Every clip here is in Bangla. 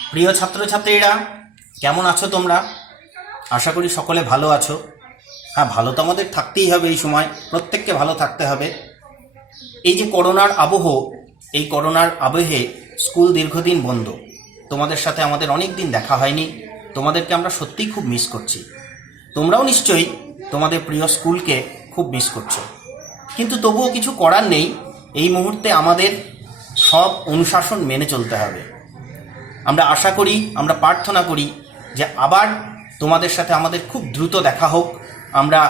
প্রিয় ছাত্রছাত্রীরা, কেমন আছো তোমরা? আশা করি সকলে ভালো আছো। হ্যাঁ, ভালো তো আমাদের থাকতেই হবে। এই সময় প্রত্যেককে ভালো থাকতে হবে। এই যে করোনার আবহ, এই করোনার আবহে স্কুল দীর্ঘদিন বন্ধ। তোমাদের সাথে আমাদের অনেক দিন দেখা হয়নি। তোমাদেরকে আমরা সত্যিই খুব মিস করছি। তোমরাও নিশ্চয়ই তোমাদের প্রিয় স্কুলকে খুব মিস করছো। কিন্তু তবুও কিছু করার নেই। এই মুহূর্তে আমাদের সব অনুশাসন মেনে চলতে হবে। আমরা আশা করি, আমরা প্রার্থনা করি যে আবার তোমাদের সাথে আমাদের খুব দ্রুত দেখা হোক। আমরা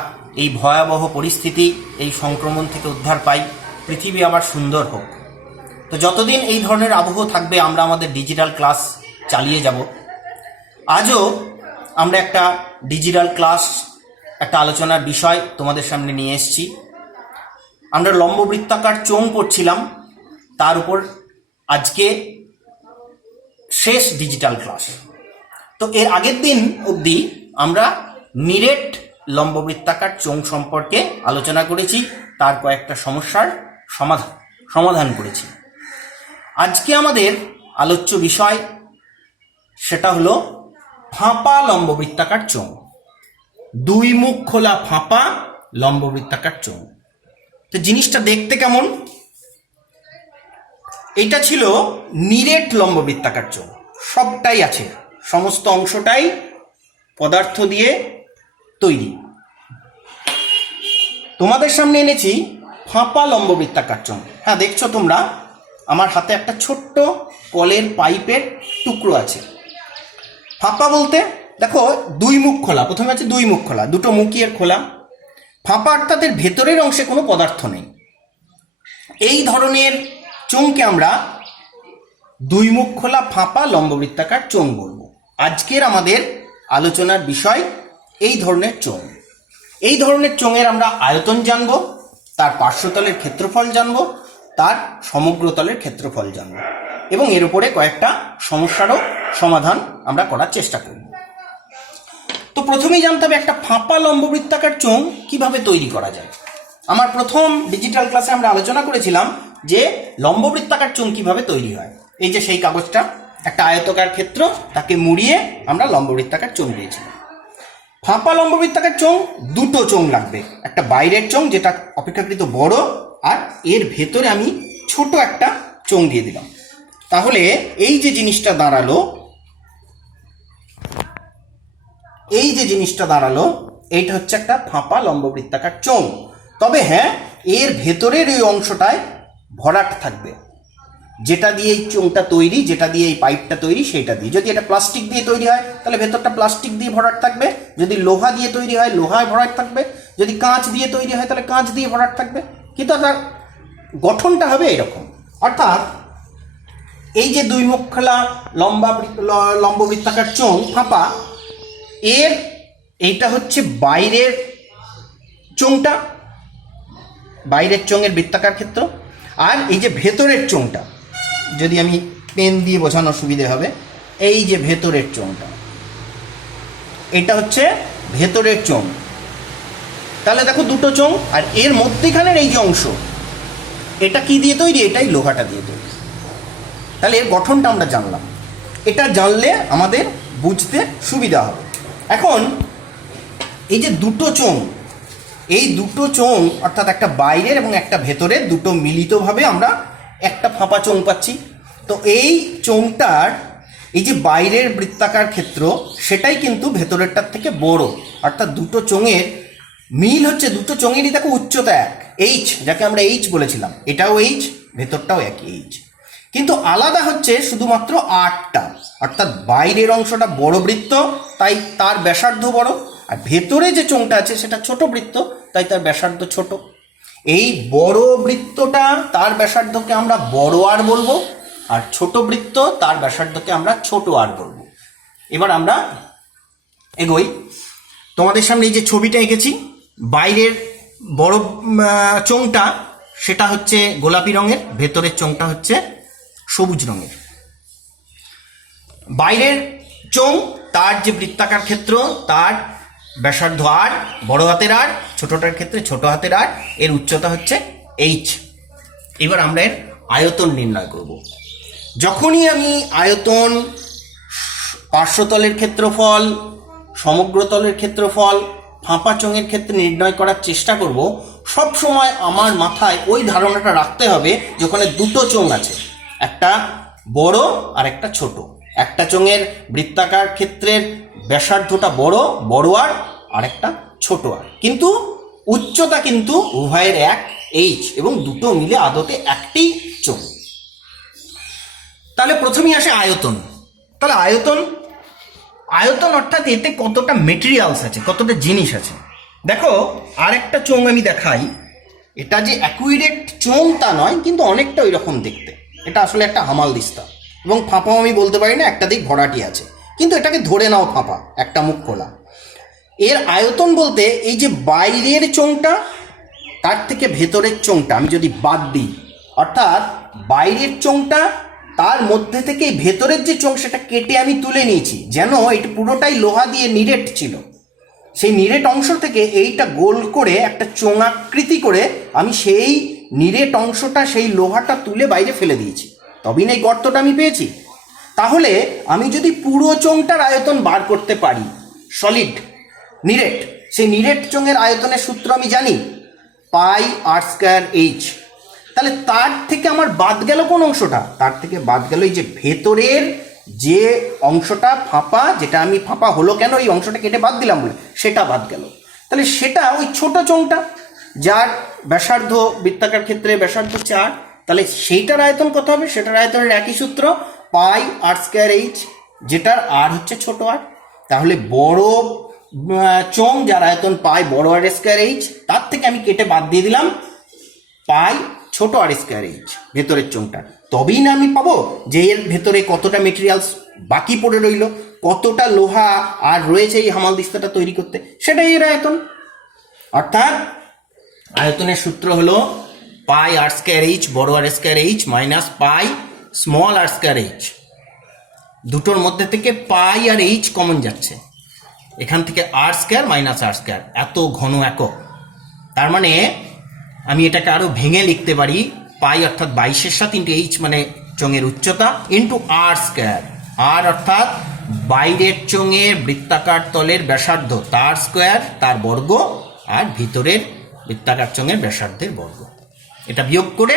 এই ভয়াবহ পরিস্থিতি, এই সংক্রমণ থেকে উদ্ধার পাই, পৃথিবী আবার সুন্দর হোক। তো যতদিন এই ধরনের আবহ থাকবে আমরা আমাদের ডিজিটাল ক্লাস চালিয়ে যাব। আজও আমরা একটা ডিজিটাল ক্লাস, একটা আলোচনার বিষয় তোমাদের সামনে নিয়ে এসেছি। আমরা লম্ববৃত্তাকার চোঙ পড়ছিলাম, তার উপর আজকে শেষ ডিজিটাল ক্লাস। তো এর আগের দিন অবধি আমরা নিরেট লম্ববৃত্তাকার চোঙ সম্পর্কে আলোচনা করেছি, তার কয়েকটা সমস্যার সমাধান করেছি। আজকে আমাদের আলোচ্য বিষয় সেটা হলো ফাঁপা লম্ববৃত্তাকার চোঙ। দুই মুখ খোলা ফাঁপা লম্ববৃত্তাকার চোঙ। তো জিনিসটা দেখতে কেমন? এটা ছিল নিরেট লম্ববৃত্তাকার চোঙ। সবটাই আছে, সমস্ত অংশটাই পদার্থ দিয়ে তৈরি। তোমাদের সামনে এনেছি ফাঁপা লম্ববৃত্তাকার চোঙ। হ্যাঁ, দেখছো তোমরা আমার হাতে একটা ছোট্ট কলের পাইপের টুকরো আছে। ফাঁপা বলতে দেখো দুই মুখ খোলা। প্রথমে আছে দুই মুখ খোলা, দুটো মুখই এর খোলা। ফাঁপা অর্থাৎ এর ভেতরের অংশে কোনো পদার্থ নেই। এই ধরনের চোঙকে আমরা দুই মুখ খোলা ফাঁপা লম্ববৃত্তাকার চোঙ বলবো। আজকের আমাদের আলোচনার বিষয় এই ধরনের চোঙ। এই ধরনের চোঙের আমরা আয়তন জানব, তার পার্শ্বতলের ক্ষেত্রফল জানব, তার সমগ্রতলের ক্ষেত্রফল জানব, এবং এর উপরে কয়েকটা সমস্যারও সমাধান আমরা করার চেষ্টা করব। তো প্রথমেই জানতে হবে একটা ফাঁপা লম্ববৃত্তাকার চোঙ কিভাবে তৈরি করা যায়। আমার প্রথম ডিজিটাল ক্লাসে আমরা আলোচনা করেছিলাম যে লম্ববৃত্তাকার চোঙ কিভাবে তৈরি হয়। এই যে সেই কাগজটা, একটা আয়তকার ক্ষেত্র, তাকে মুড়িয়ে আমরা লম্ববৃত্তাকার চোঙ দিয়েছিলাম। ফাঁপা লম্ববৃত্তাকার চোঙ দুটো চোঙ লাগবে। একটা বাইরের চোঙ যেটা অপেক্ষাকৃত বড়, আর এর ভেতরে আমি ছোট একটা চোঙ দিয়ে দিলাম। তাহলে এই যে জিনিসটা দাঁড়ালো, এইটা হচ্ছে একটা ফাঁপা লম্ববৃত্তাকার চোঙ। তবে হ্যাঁ, এর ভেতরের এই অংশটায় ভরাট থাকবে, যেটা দিয়ে এই চোঙটা তৈরি, যেটা দিয়ে এই পাইপটা তৈরি, সেটা দিয়ে। যদি এটা প্লাস্টিক দিয়ে তৈরি হয় তাহলে ভেতরটা প্লাস্টিক দিয়ে ভরাট থাকবে। যদি লোহা দিয়ে তৈরি হয় লোহায় ভরাট থাকবে। যদি কাঁচ দিয়ে তৈরি হয় তাহলে কাঁচ দিয়ে ভরাট থাকবে। কিন্তু তার গঠনটা হবে এরকম। অর্থাৎ এই যে দুই মুখ খোলা লম্ববৃত্তাকার চোঙ ফাঁপা, এইটা হচ্ছে বাইরের চোঙটা, বাইরের চোঙের বৃত্তাকার ক্ষেত্র। আর এই যে ভেতরের চোঙটা, যদি আমি পেন দিয়ে বোঝানোর সুবিধে হবে, এই যে ভেতরের চোঙটা, এটা হচ্ছে ভেতরের চোঙ। তাহলে দেখো দুটো চোঙ, আর এর মধ্যেখানের এই যে অংশ, এটা কি দিয়ে তৈরি? এটাই লোহাটা দিয়ে তৈরি। তাহলে এর গঠনটা আমরা জানলাম। এটা জানলে আমাদের বুঝতে সুবিধা হবে। এখন এই যে দুটো চোঙ, এই দুটো চোঙ অর্থাৎ একটা বাইরের এবং একটা ভেতরের, দুটো মিলিতভাবে আমরা একটা ফাঁপা চোঙ পাচ্ছি। তো এই চোঙটার এই যে বাইরের বৃত্তাকার ক্ষেত্র, সেটাই কিন্তু ভেতরেরটার থেকে বড়। অর্থাৎ দুটো চোঙের মিল হচ্ছে, দুটো চোঙেরই দেখো উচ্চতা এক, এইচ, যাকে আমরা এইচ বলেছিলাম। এটাও এইচ, ভেতরটাও একই এইচ, কিন্তু আলাদা হচ্ছে শুধুমাত্র 8টা। অর্থাৎ বাইরের অংশটা বড় বৃত্ত, তাই তার ব্যাসার্ধ বড়, আর ভেতরে যে চোঙটা আছে সেটা ছোট বৃত্ত, তাই তার ব্যাসার্ধ ছোট। এই বড় বৃত্তটা, তার ব্যাসার্ধকে আমরা বড় আর বলবো, আর ছোট বৃত্ত তার ব্যাসার্ধকে আমরা ছোট আর বলবো। এবার আমরা এগোই। তোমাদের সামনে এই যে ছবিটা এঁকেছি, বাইরের বড় চোঙটা সেটা হচ্ছে গোলাপি রঙের, ভেতরের চোঙটা হচ্ছে সবুজ রঙের। বাইরের চোঙ, তার যে বৃত্তাকার ক্ষেত্র, তার ব্যাসার্ধ আর, বড় হাতের আর, ছোটটার ক্ষেত্রে ছোট হাতের আর, এর উচ্চতা হচ্ছে এইচ। এবার আমরা এর আয়তন নির্ণয় করব। যখনই আমি আয়তন পার্শ্বতলের ক্ষেত্রফল, সমগ্রতলের ক্ষেত্রফল, ফাঁপা চোঙের ক্ষেত্রে নির্ণয় করার চেষ্টা করব, সব সময় আমার মাথায় ওই ধারণাটা রাখতে হবে যে ওখানে দুটো চোঙ আছে, একটা বড় আর একটা ছোট। একটা চোঙের বৃত্তাকার ক্ষেত্রের ব্যাসার্ধটা বড় আর একটা ছোট আর, কিন্তু উচ্চতা কিন্তু উভয়ের এক এইচ, এবং দুটো মিলে আদতে একটি চোঙ। তাহলে প্রথমেই আসে আয়তন। তাহলে আয়তন অর্থাৎ এতে কতটা মেটেরিয়ালস আছে, কতটা জিনিস আছে। দেখো আর একটা চোঙ আমি দেখাই, এটা যে অ্যাকুরেট চোঙ তা নয়, কিন্তু অনেকটা ওই রকম দেখতে। এটা আসলে একটা হামালদিস্তা, এবং ফাঁপাও আমি বলতে পারি না, একটা দিক ভরাটি আছে, কিন্তু এটাকে ধরে নাও ফাঁপা, একটা মুখ খোলা। এর আয়তন বলতে এই যে বাইরের চোঙটা তার থেকে ভেতরের চোঙটা আমি যদি বাদ দিই, অর্থাৎ বাইরের চোঙটা তার মধ্যে থেকে ভেতরের যে চোঙ সেটা কেটে আমি তুলে নিয়েছি, যেন এটা পুরোটাই লোহা দিয়ে নিরেট ছিল, সেই নিরেট অংশ থেকে এইটা গোল করে একটা চোঙাকৃতি করে আমি সেই নিরেট অংশটা, সেই লোহাটা তুলে বাইরে ফেলে দিয়েছি, তবেই না এই গর্তটা আমি পেয়েছি। তাহলে আমি যদি পুরো চোঙটার আয়তন বার করতে পারি, সলিড নিরেট, সেই নিরেট চোঙের আয়তনের সূত্র আমি জানি, পাই আর স্কয়ার এইচ। তাহলে তার থেকে আমার বাদ গেল কোন অংশটা? তার থেকে বাদ গেল এই যে ভেতরের যে অংশটা ফাঁপা, যেটা আমি ফাঁপা হলো কেন, এই অংশটা কেটে বাদ দিলাম বলে সেটা বাদ গেল। তাহলে সেটা ওই ছোট চোঙটা, যার ব্যাসার্ধ বৃত্তাকার ক্ষেত্রে ব্যাসার্ধ 4, তাহলে সেইটার আয়তন কত হবে? সেটার আয়তনের একই সূত্র, পাই আর স্কয়ার এইচ, যেটার আর হচ্ছে ছোট আর। তাহলে বড় চোঙ যার আয়তন পাই বড় আর স্কয়ার এইচ, তার থেকে আমি কেটে বাদ দিয়ে দিলাম পাই ছোট আর স্কয়ার এইচ ভেতরের চোঙটা, তবেই না আমি পাবো যে এর ভেতরে কতটা মেটেরিয়ালস বাকি পড়ে রইল, কতটা লোহা আর রয়েছে এই হামালদিস্তাটা তৈরি করতে, সেটাই এর আয়তন। অর্থাৎ আয়তনের সূত্র হলো পাই আর স্কয়ার এইচ বড় R square H minus pi small R square H. দুটোর মধ্যে থেকে পাই আর এইচ কমন যাচ্ছে, এখান থেকে আর স্কয়ার মাইনাস আর স্কয়ার, এত ঘন একক। তার মানে আমি এটাকে আরো ভেঙে লিখতে পারি, পাই অর্থাৎ 22/7 ইন্টু এইচ মানে চোঙের উচ্চতা ইন্টু আর স্কয়ার, আর অর্থাৎ বাইরের চোঙের বৃত্তাকার তলের ব্যাসার্ধ তার স্কয়ার তার বর্গ, আর ভিতরের বৃত্তাকার চোঙের ব্যাসার্ধের বর্গ। এটা বিয়োগ করে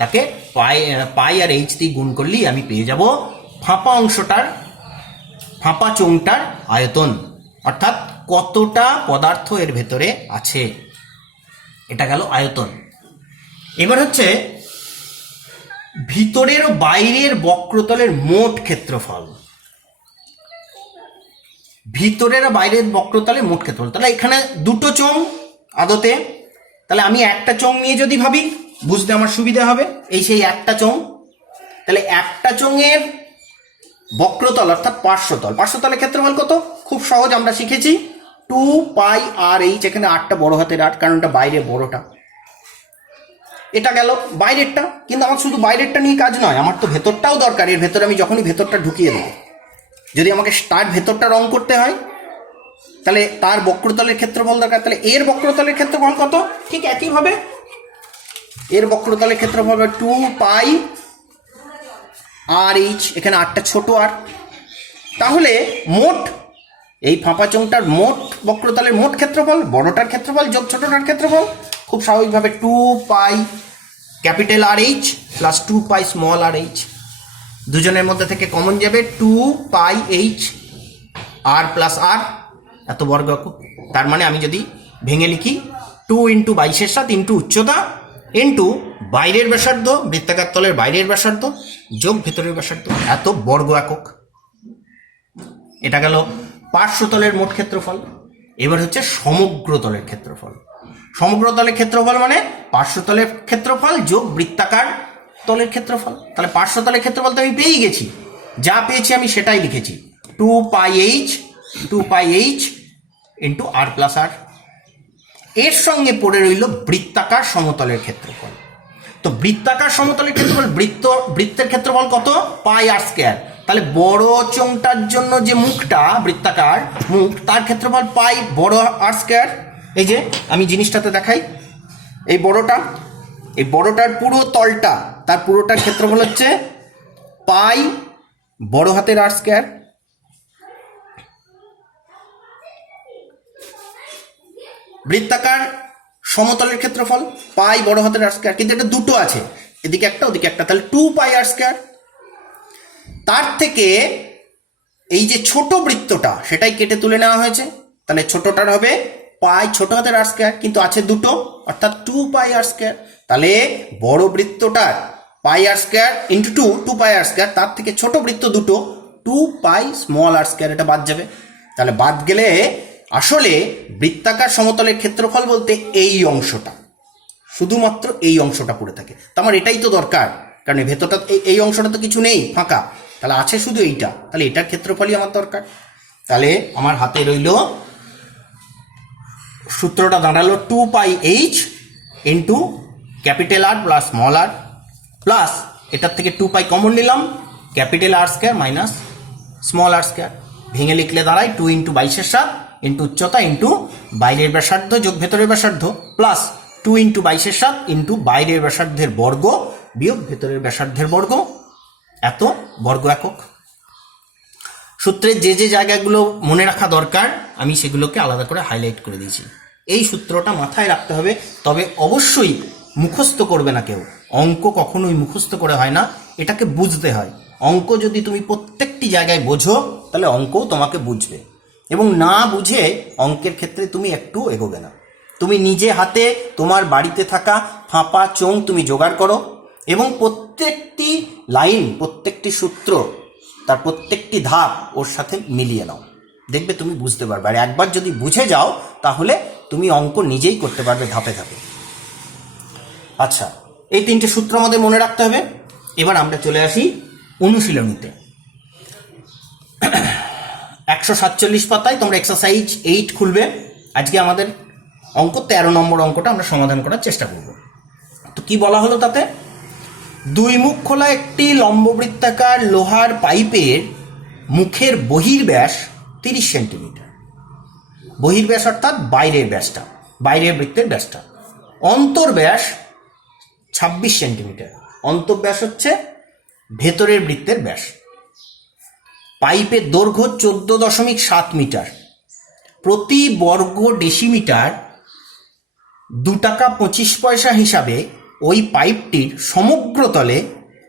তাকে পাই আর এইচ দিয়ে গুণ করলেই আমি পেয়ে যাব ফাঁপা অংশটার, ফাঁপা চোঙটার আয়তন, অর্থাৎ কতটা পদার্থ এর ভেতরে আছে। এটা গেল আয়তন। এবার হচ্ছে ভিতরের ও বাইরের বক্রতলের মোট ক্ষেত্রফল। ভিতরের ও বাইরের বক্রতলের মোট ক্ষেত্রফল, তাহলে এখানে দুটো চোঙ আদতে, তাহলে আমি একটা চোঙ নিয়ে যদি ভাবি বুঝতে আমার সুবিধা হবে, এই সেই একটা চোঙ। তাহলে একটা চোঙের বক্রতল অর্থাৎ পার্শ্বতলের ক্ষেত্রফল কত? খুব সহজ, আমরা শিখেছি 2 পাই আর এইচ, এখানে আটটা বড় হাতের আট, কারণ এটা বাইরে বড়টা। এটা গেল বাইরেরটা, কিন্তু আমার শুধু বাইরেরটা নিয়ে কাজ নয়, আমার তো ভেতরটাও দরকার। এর ভেতরে আমি যখনই ভেতরটা ঢুকিয়ে দেবো, যদি আমাকে তার ভেতরটা রং করতে হয়, তাহলে তার বক্রতলের ক্ষেত্রফল দরকার। তাহলে এর বক্রতলের ক্ষেত্রফল কত? ঠিক একইভাবে এর বক্রতলের ক্ষেত্রফল হবে 2 পাই আর এইচ, এখানে আটটা ছোট আর। তাহলে মোট এই ফাঁপা চোঙটার মোট বক্রতলের মোট ক্ষেত্রফল, বড়টার ক্ষেত্রফল যোগ ছোটটার ক্ষেত্রফল, খুব স্বাভাবিকভাবে 2 pi capital R H plus 2 pi small R H, দুজনের মধ্যে থেকে কমন যাবে 2 পাই এইচ আর প্লাস আর, এত বর্গ একক। তার মানে আমি যদি ভেঙে লিখি 2 ইন্টু 22/7 ইন্টু উচ্চতা ইন্টু বাইরের ব্যাসার্ধ বৃত্তাকার তলের বাইরের ব্যাসার্ধ যোগ ভেতরের ব্যাসার্ধ, এত বর্গ একক। এটা গেল পার্শ্বতলের মোট ক্ষেত্রফল। এবার হচ্ছে সমগ্রতলের ক্ষেত্রফল। সমগ্রতলের ক্ষেত্রফল মানে পার্শ্বতলের ক্ষেত্রফল যোগ বৃত্তাকার তলের ক্ষেত্রফল। তাহলে পার্শ্বতলের ক্ষেত্রফল তো আমি পেয়েই গেছি, যা পেয়েছি আমি সেটাই লিখেছি, 2 pi H into R plus আর। এর সঙ্গে পড়ে রইল বৃত্তাকার সমতলের ক্ষেত্রফল। তো বৃত্তাকার সমতলের ক্ষেত্রফল, বৃত্তের ক্ষেত্রফল কত? পাই আর স্কয়ার। তাহলে বড় চোঙটার জন্য যে মুখটা বৃত্তাকার মুখ, তার ক্ষেত্রফল পাই বড় আর স্কয়ার। এই যে আমি জিনিসটাতে দেখাই, এই বড়টার পুরো তলটা, তার পুরোটার ক্ষেত্রফল হচ্ছে পাই বড় হাতের আর স্কয়ার, বৃত্তাকার সমতলের ক্ষেত্রফল পাই বড় হাতের আর স্কয়ার, কিন্তু এটা দুটো আছে, এদিকে একটা ওদিকে একটা, তাহলে 2 পাই আর স্কয়ার। তার থেকে এই যে ছোট বৃত্তটা সেটাই কেটে তুলে নেওয়া হয়েছে, তাহলে ছোটটার হবে পাই ছোট হাতের আর স্কয়ার, কিন্তু আছে দুটো অর্থাৎ 2 পাই আর স্কয়ার। তাহলে বড় বৃত্তটার পাই আর স্কয়ার ইন্টু 2 পাই আর স্কয়ার, তার থেকে ছোট বৃত্ত দুটো 2 পাই স্মল আর স্কয়ার, এটা বাদ যাবে। তাহলে বাদ গেলে আসলে বৃত্তাকার সমতলের ক্ষেত্রফল বলতে এই অংশটা, শুধুমাত্র এই অংশটা পড়ে থাকে। তো আমার এটাই তো দরকার, কারণ ভেতরটা এই অংশটা তো কিছু নেই, ফাঁকা, তাহলে আছে শুধু এইটা, তাহলে এটার ক্ষেত্রফলই আমার দরকার। তাহলে আমার হাতে রইল সূত্রটা দাঁড়ালো 2 pi H into capital R plus small R, plus এটার থেকে 2 পাই কমন নিলাম, capital R square minus small R square, ভেঙে লিখলে দাঁড়ায় 2 ইন্টু 22/7 ইন্টু উচ্চতা ইন্টু বাইরের ব্যাসার্ধ যোগ ভেতরের ব্যাসার্ধ, প্লাস 2 ইন্টু 22/7 ইন্টু বাইরের ব্যাসার্ধের বর্গ বিয়োগ ভেতরের ব্যাসার্ধের বর্গ, এত বর্গ একক। সূত্রের যে যে জায়গাগুলো মনে রাখা দরকার আমি সেগুলোকে আলাদা করে হাইলাইট করে দিয়েছি। এই সূত্রটা মাথায় রাখতে হবে, তবে অবশ্যই মুখস্থ করবে না কেউ, অঙ্ক কখনোই মুখস্থ করে হয় না, এটাকে বুঝতে হয়। অঙ্ক যদি তুমি প্রত্যেকটি জায়গায় বোঝো তাহলে অঙ্কও তোমাকে বুঝবে, এবং না বুঝে অঙ্কের ক্ষেত্রে তুমি একটু এগোবে না। তুমি নিজে হাতে তোমার বাড়িতে থাকা ফাঁপা চোঙ তুমি জোগাড় করো এবং প্রত্যেকটি লাইন, প্রত্যেকটি সূত্র, তার প্রত্যেকটি ধাপ ওর সাথে মিলিয়ে নাও, দেখবে তুমি বুঝতে পারবে। আর একবার যদি বুঝে যাও তাহলে তুমি অঙ্ক নিজেই করতে পারবে ধাপে ধাপে। আচ্ছা, এই তিনটে সূত্র আমাদের মনে রাখতে হবে। এবার আমরা চলে আসি অনুশীলনীতে। 147 পাতায় তোমরা এক্সারসাইজ 8 খুলবে। আজকে আমাদের অঙ্ক 13 নম্বর অঙ্কটা আমরা সমাধান করার চেষ্টা করব। তো কি বলা হলো তাতে, 2 মুখ খোলা একটি লম্ববৃত্তাকার লোহার পাইপের মুখের বহির্ব্যাস 30 সেন্টিমিটার, বহির্ব্যাস অর্থাৎ বাইরের ব্যাসটা, বাইরের বৃত্তের ব্যাসটা, অন্তর্ব্যাস 26 সেন্টিমিটার, অন্তর্ব্যাস হচ্ছে ভেতরের বৃত্তের ব্যাস, পাইপের দৈর্ঘ্য 14.7 মিটার, প্রতি বর্গ ডেসিমিটার 2 টাকা 25 পয়সা হিসাবে ওই পাইপটির সমগ্র তলে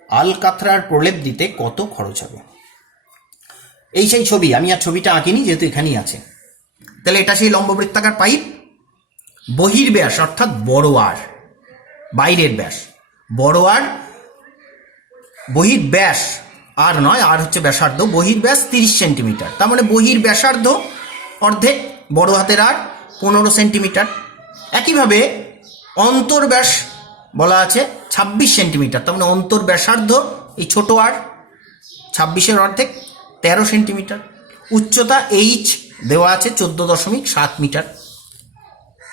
আলকাতরার প্রলেপ দিতে কত খরচ হবে। এই সেই ছবি, আমি আর ছবিটা আঁকিনি যেহেতু এখানেই আছে। তাহলে এটা সেই লম্ববৃত্তাকার পাইপ, বহির্ব্যাস অর্থাৎ বড় আর, বাইরের ব্যাস বড় আর, বহির্ব্যাস আর নয়, আর হচ্ছে ব্যাসার্ধ, বহির্ব্যাস 30 সেন্টিমিটার, তার মানে বহির্ব্যাসার্ধ অর্ধেক, বড় হাতের আর 15 সেন্টিমিটার। একইভাবে অন্তর্ব্যাস বলা আছে 26 সেন্টিমিটার, তার মানে অন্তর্ব্যাসার্ধ এই ছোট আর 26-এর অর্ধেক 13 সেন্টিমিটার, উচ্চতা এইচ দেওয়া আছে 14.7 মিটার।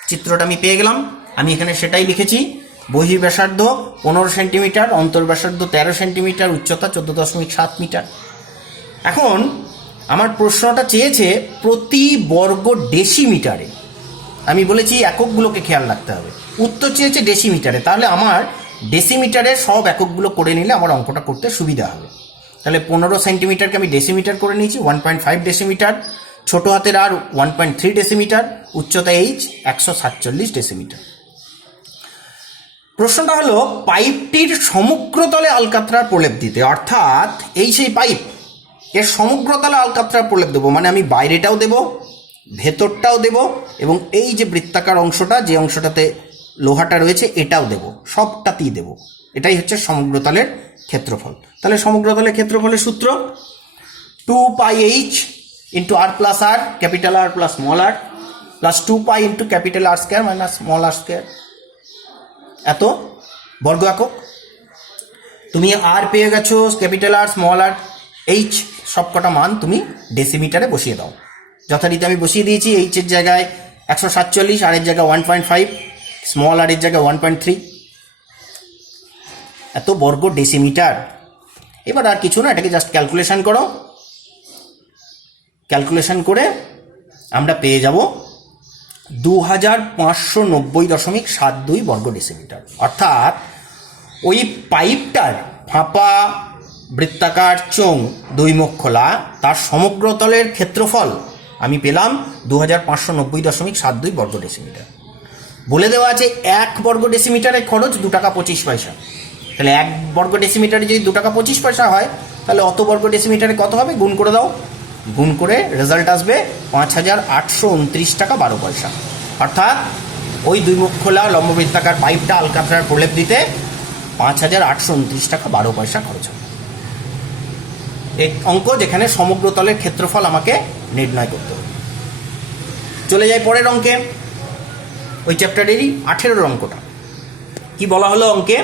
চিত্রটা আমি পেয়ে গেলাম, আমি এখানে সেটাই লিখেছি, বহির্ব্যাসার্ধ 15 সেন্টিমিটার, অন্তর্ব্যাসার্ধ 13 সেন্টিমিটার, উচ্চতা 14.7 মিটার। এখন আমার প্রশ্নটা চেয়েছে প্রতি বর্গ ডেসিমিটারে, আমি বলেছি এককগুলোকে খেয়াল রাখতে হবে, উত্তর চেয়েছে ডেসিমিটারে, তাহলে আমার ডেসিমিটারের সব এককগুলো করে নিলে আমার অঙ্কটা করতে সুবিধা হবে। তাহলে 15 সেন্টিমিটারকে আমি ডেসিমিটার করে নিয়েছি, 1.5 ডেসিমিটার, ছোট হাতের আর 1.3 ডেসিমিটার, উচ্চতা এইচ 147 ডেসিমিটার। প্রশ্নটা হলো পাইপটির সমগ্রতলে আলকাতরার প্রলেপ দিতে, অর্থাৎ এই সেই পাইপ, এর সমগ্রতলে আলকাতরার প্রলেপ দেবো, মানে আমি বাইরেটাও দেব, ভেতরটাও দেব, এবং এই যে বৃত্তাকার অংশটা, যে অংশটাতে লোহাটা রয়েছে এটাও দেব, সবটাতেই দেব। এটাই হচ্ছে সমগ্রতলের ক্ষেত্রফল। তাহলে সমগ্রতলের ক্ষেত্রফলের সূত্র 2 pi H into R plus R, capital R plus small R, plus 2 pi into capital R square minus small R square, এত বর্গ একক। তুমি আর পেয়ে গেছো, capital R small R H সবকটা মান তুমি ডেসিমিটারে বসিয়ে দাও। যথারীতি আমি বসিয়ে দিয়েছি, এইচের জায়গায় 147, আর এর জায়গায় 1.5, স্মল আর এর জায়গায় 1.3, এত বর্গ ডেসিমিটার। এবার আর কিছু না, এটাকে জাস্ট ক্যালকুলেশন করো, ক্যালকুলেশন করে আমরা পেয়ে যাব 2590.72 বর্গ ডেসিমিটার। অর্থাৎ ওই পাইপটার ফাঁপা বৃত্তাকার চোঙ 2 মুখ খোলা, তার সমগ্রতলের ক্ষেত্রফল আমি পেলাম 2590.72 বর্গ ডেসিমিটার। বলে দেওয়া আছে 1 বর্গ ডেসিমিটারের খরচ 2 টাকা 25 পয়সা। তাহলে 1 বর্গ ডেসিমিটারে যদি 2 টাকা 25 পয়সা হয়, তাহলে অত বর্গ ডেসিমিটারে কত হবে গুণ করে দাও। গুণ করে রেজাল্ট আসবে 5829 টাকা 12 পয়সা। অর্থাৎ ওই 2 মুখ খোলা লম্ববৃত্তাকার পাইপটা আলকাতরার প্রলেপ দিতে 5829 টাকা 12 পয়সা খরচ হবে। এক অঙ্ক যেখানে সমগ্র তলের ক্ষেত্রফল আমাকে নির্ণয় করতে হবে। চলে যাই পরের অঙ্কে, ওই চ্যাপ্টারেরই 18 অঙ্কটা। কি বলা হলো অঙ্কে?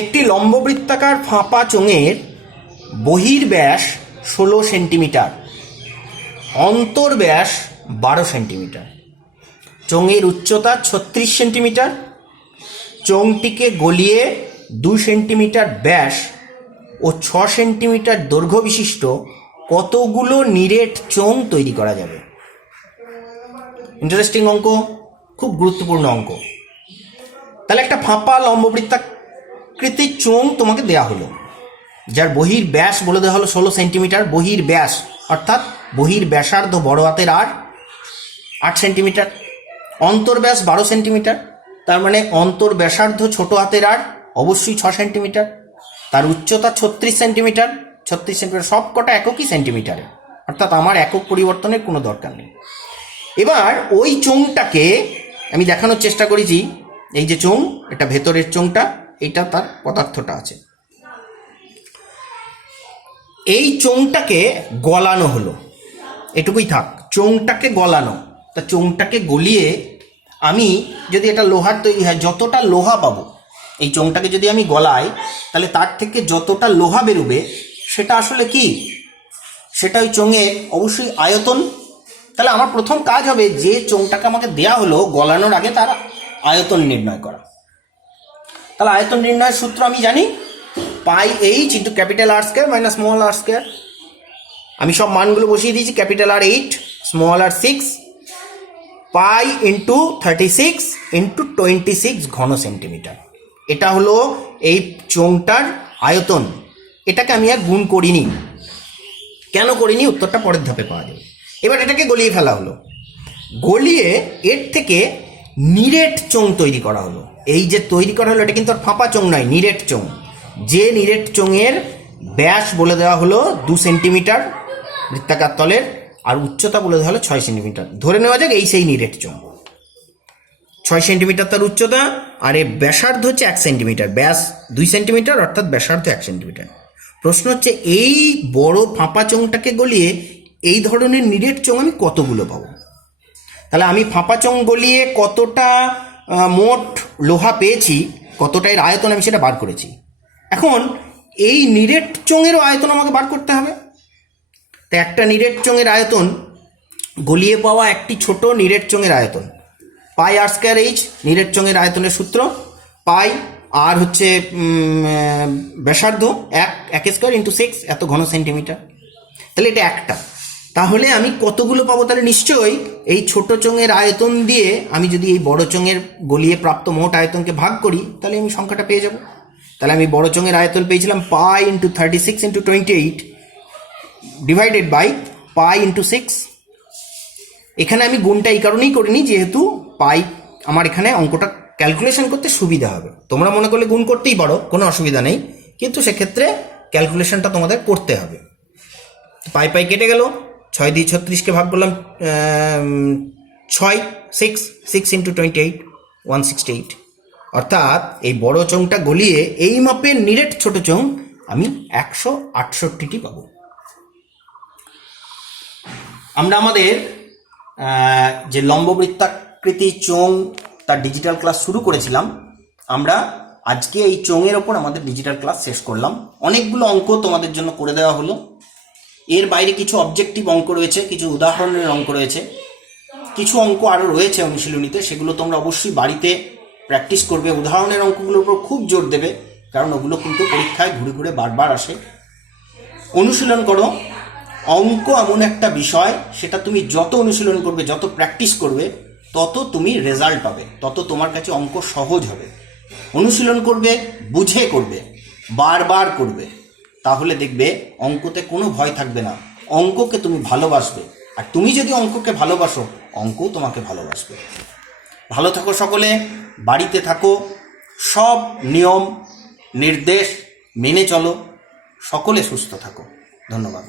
একটি লম্ববৃত্তাকার ফাঁপা চোঙের বহির্ব্যাস 16 সেন্টিমিটার, অন্তর্ব্যাস 12 সেন্টিমিটার, চোঙের উচ্চতা 36 সেন্টিমিটার, চোঙটিকে গলিয়ে 2 সেন্টিমিটার ব্যাস ও 6 সেন্টিমিটার দৈর্ঘ্য বিশিষ্ট কতগুলো নিরেট চোঙ তৈরি করা যাবে? ইন্টারেস্টিং অঙ্ক, খুব গুরুত্বপূর্ণ অঙ্ক। তাহলে একটা ফাঁপা লম্ববৃত্তাকৃতির চোঙ তোমাকে দেয়া হলো, যার বহির ব্যাস বলে দেওয়া হলো 16 সেন্টিমিটার। বহির ব্যাস অর্থাৎ বহির ব্যাসার্ধ বড় হাতের আর 8 সেন্টিমিটার, অন্তর্ব্যাস 12 সেন্টিমিটার, তার মানে অন্তর ব্যাসার্ধ ছোট হাতের আর অবশ্যই 6 সেন্টিমিটার, তার উচ্চতা 36 সেন্টিমিটার। 36 সেন্টিমিটার সব কটা এককই সেন্টিমিটারে, অর্থাৎ আমার একক পরিবর্তনের কোনো দরকার নেই। এবার ওই চোঙটাকে আমি দেখানোর চেষ্টা করেছি। এই যে চোঙ, এটা ভেতরের চোঙটা, এইটা তার পদার্থটা আছে। এই চোঙটাকে গলানো হলো, এটুকুই থাক, চোঙটাকে গলানো। তা চোঙটাকে গলিয়ে আমি যদি এটা লোহার তৈরি হয়, যতটা লোহা পাবো এই চোঙটাকে যদি আমি গলাই, তাহলে তার থেকে যতটা লোহা বেরোবে সেটা আসলে কি? সেটা ওই চোঙের অবশ্যই আয়তন। তাহলে আমার প্রথম কাজ হবে যে চোঙটাকে আমাকে দেয়া হলো গলানোর আগে তার আয়তন নির্ণয় করা। তাহলে আয়তন নির্ণয়ের সূত্র আমি জানি, pi H into capital R square minus small R square. আমি সব মানগুলো বসিয়ে দিয়েছি। Capital R 8, small R 6, pi into 36 into 26 ঘন সেন্টিমিটার। এটা হলো এই চোঙটার আয়তন। এটাকে আমি আর গুণ করিনি। কেন করিনি? উত্তরটা পরের ধাপে পাওয়া যাবে। এবার এটাকে গলিয়ে ফেলা হলো, গলিয়ে এর থেকে নিরেট চোঙ তৈরি করা হলো। এই যে তৈরি করা হলো এটা কিন্তু আর ফাঁপা চোঙ নয়, নিরেট চোঙ। যে নিরেট চোঙের ব্যাস বলে দেওয়া হলো 2 সেন্টিমিটার বৃত্তাকার তলের, আর উচ্চতা বলে দেওয়া হলো 6 সেন্টিমিটার। ধরে নেওয়া যাক এই সেই নিরেট চোঙ। 6 সেন্টিমিটার তার উচ্চতা, আর এর ব্যাসার্ধ হচ্ছে 1 সেন্টিমিটার। ব্যাস 2 সেন্টিমিটার, অর্থাৎ ব্যাসার্ধ 1 সেন্টিমিটার। প্রশ্ন হচ্ছে এই বড় ফাঁপা চোঙটাকে গলিয়ে এই ধরনের নিরেট চোঙ আমি কতগুলো পাবো? তাহলে আমি ফাঁপা চোঙ গলিয়ে কতটা মোট লোহা পেয়েছি, কতটা এর আয়তন আমি সেটা বার করেছি। এখন এই নিরেট চোঙেরও আয়তন আমাকে বার করতে হবে। তো একটা নিরেট চোঙের আয়তন, গলিয়ে পাওয়া একটি ছোট নিরেট চোঙের আয়তন, পাই আর স্কোয়ার এইচ নিরেট চোঙের আয়তনের সূত্র। পাই আর হচ্ছে ব্যাসার্ধ 1 স্কোয়ার ইন্টু 6 এত ঘন সেন্টিমিটার। তাহলে এটা একটা। তাহলে আমি কতগুলো পাবো? তাহলে নিশ্চয়ই এই ছোট চোঙের আয়তন দিয়ে আমি যদি এই বড় চোঙের গলিয়ে প্রাপ্ত মোট আয়তনকে ভাগ করি, তাহলে আমি সংখ্যাটা পেয়ে যাব। তাহলে আমি বড় চোঙের আয়তন পেয়েছিলাম pi into 36 into 28 divided by pi into 6। এখানে আমি গুণটা এই কারণেই করিনি, যেহেতু পাই আমার এখানে অঙ্কটা ক্যালকুলেশন করতে সুবিধা হবে। তোমরা মনে করলে গুণ করতেই পারো, কোনো অসুবিধা নেই, কিন্তু সেক্ষেত্রে ক্যালকুলেশনটা তোমাদের করতে হবে। পাই পাই কেটে গেল, 6 দিয়ে 36কে ভাগ করলাম 6 ইন্টু 28 168। অর্থাৎ এই বড় চোঙটা গলিয়ে এই মাপের নিরেট ছোট চোঙ আমি 168টি পাবো। আমরা আমাদের যে লম্ববৃত্তাকৃতি চোঙ তার ডিজিটাল ক্লাস শুরু করেছিলাম। আমরা আজকে এই চোঙের ওপর আমাদের ডিজিটাল ক্লাস শেষ করলাম। অনেকগুলো অঙ্ক তোমাদের জন্য করে দেওয়া হলো। এর বাইরে কিছু অবজেক্টিভ অঙ্ক রয়েছে, কিছু উদাহরণের অঙ্ক রয়েছে, কিছু অঙ্ক আরও রয়েছে অনুশীলনীতে। সেগুলো তোমরা অবশ্যই বাড়িতে প্র্যাকটিস করবে। উদাহরণের অঙ্কগুলোর উপর খুব জোর দেবে, কারণ ওগুলো কিন্তু পরীক্ষায় ঘুরে ঘুরে বারবার আসে। অনুশীলন করো। অঙ্ক এমন একটা বিষয়, সেটা তুমি যত অনুশীলন করবে, যত প্র্যাকটিস করবে, তত তুমি রেজাল্ট পাবে, তত তোমার কাছে অঙ্ক সহজ হবে। অনুশীলন করবে, বুঝে করবে, বারবার করবে, তাহলে দেখবে অঙ্কতে কোনো ভয় থাকবে না। অঙ্ককে তুমি ভালোবাসবে, আর তুমি যদি অঙ্ককে ভালোবাসো, অঙ্কও তোমাকে ভালোবাসবে। ভালো থাকো সকলে, বাড়িতে থাকো, সব নিয়ম নির্দেশ মেনে চলো, সকলে সুস্থ থাকো। ধন্যবাদ।